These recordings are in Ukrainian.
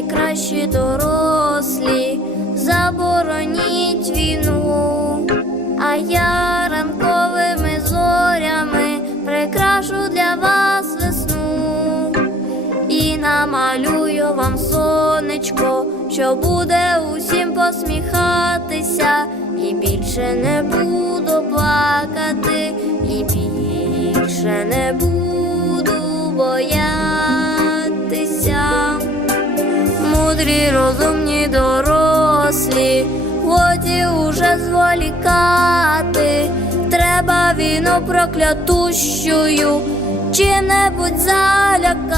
найкращі дорослі, забороніть війну, а я ранковими зорями прикрашу для вас весну. І намалюю вам сонечко, що буде усім посміхатися, і більше не буду плакати, і більше не буду боятися. Мудрі, розумні, дорослі, годі уже зволікати, треба війну проклятущую, чим-небудь залякати,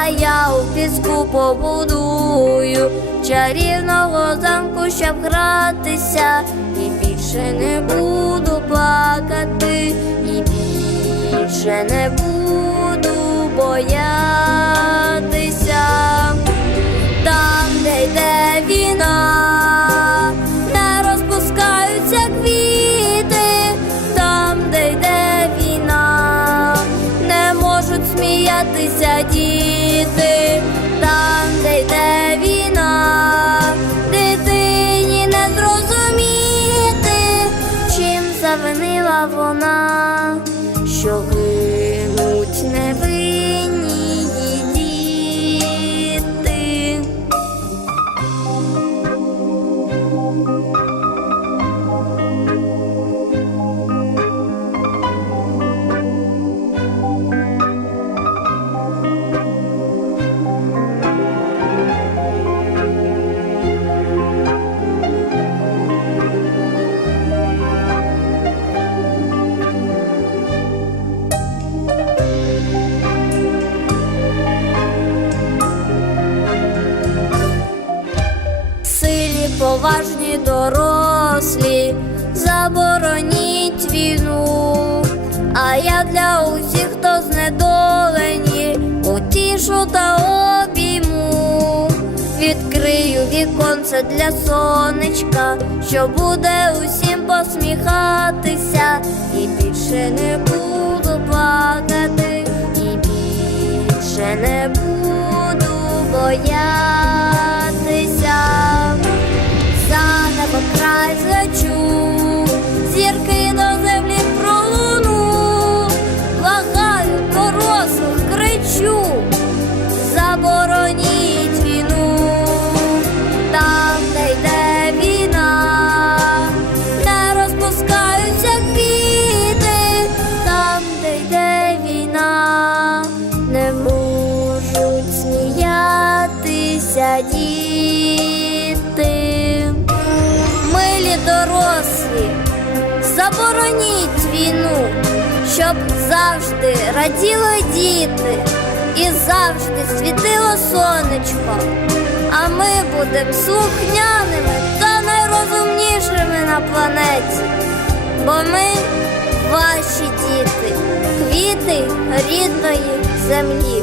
а я у піску побудую чарівного замку, щоб гратися, і більше не буду плакати, і більше не буду боятися. Завинила вона, що гинуть невинні поважні, дорослі, забороніть війну, а я для усіх, хто знедолені, утішу та обійму, відкрию віконце для сонечка, що буде усім посміхатися, і більше не буду кричу, забороніть війну, там, де йде війна, не розпускаються квіти, там, де йде війна, не можуть сміятися діти. Милі дорослі, забороніть війну, щоб завжди раділи діти і завжди світило сонечко. А ми будемо слухняними та найрозумнішими на планеті. Бо ми ваші діти, квіти рідної землі.